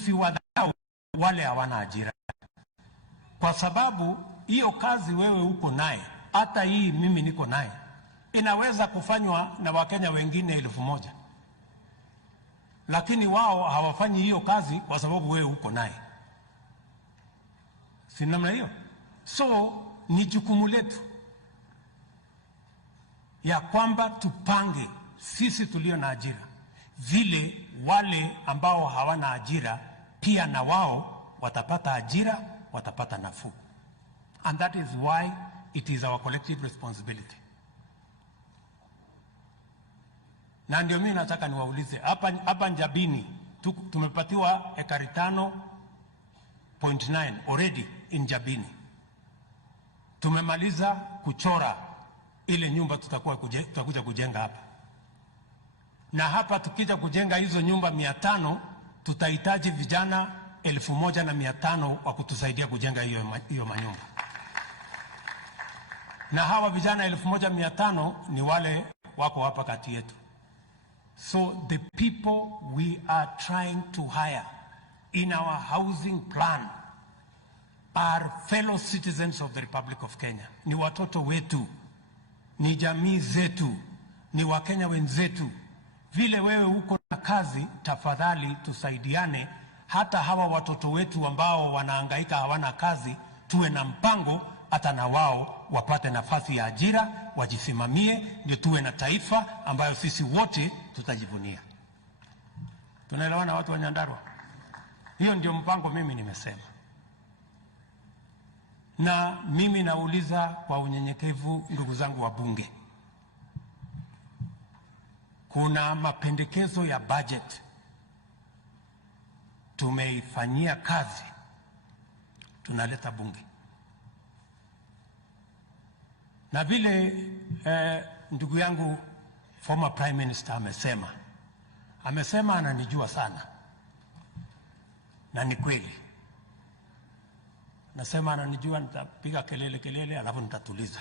usiwadharau wale hawana ajira, kwa sababu hiyo kazi wewe uko naye, hata hii mimi niko naye, inaweza kufanywa na Wakenya wengine 1000, lakini wao hawafanyi hiyo kazi kwa sababu wewe uko naye. Si namna hiyo? So ni jukumu letu ya kwamba tupange sisi tulio na ajira vile wale ambao hawana ajira pia na wao watapata ajira, watapata nafuu. And that is why it is our collective responsibility. Na ndio mimi nataka niwaulize hapa Njabini tumepatiwa ekari 5.9 already in Njabini. Tumemaliza kuchora ile nyumba tutakuja kujenga hapa. Na hapa tukija kujenga hizo nyumba 500 tutahitaji vijana 1500 wa kutusaidia kujenga hiyo manyumba. Na hawa vijana 1500 ni wale wako hapa kati yetu. So the people we are trying to hire in our housing plan are fellow citizens of the Republic of Kenya. Ni watoto wetu, ni jamii zetu, ni Wakenya wenzetu. Vile wewe uko na kazi, tafadhali tusaidiane. Hata hawa watoto wetu ambao wanahangaika hawana kazi, tuwe na mpango hata na wao wapate nafasi ya ajira, wajisimamie, ndio tuwe na taifa ambayo sisi wote tutajivunia. Tunaelewana watu wa Nyandarua? Hiyo ndio mpango mimi nimesema. Na mimi nauliza kwa unyenyekevu, ndugu zangu wa bunge, kuna mapendekezo ya budget tumeifanyia kazi, tunaleta bunge. Na vile ndugu yangu former prime minister amesema ananijua sana, na ni kweli. Nasema ananijua, nitapiga kelele alafu nitatuliza.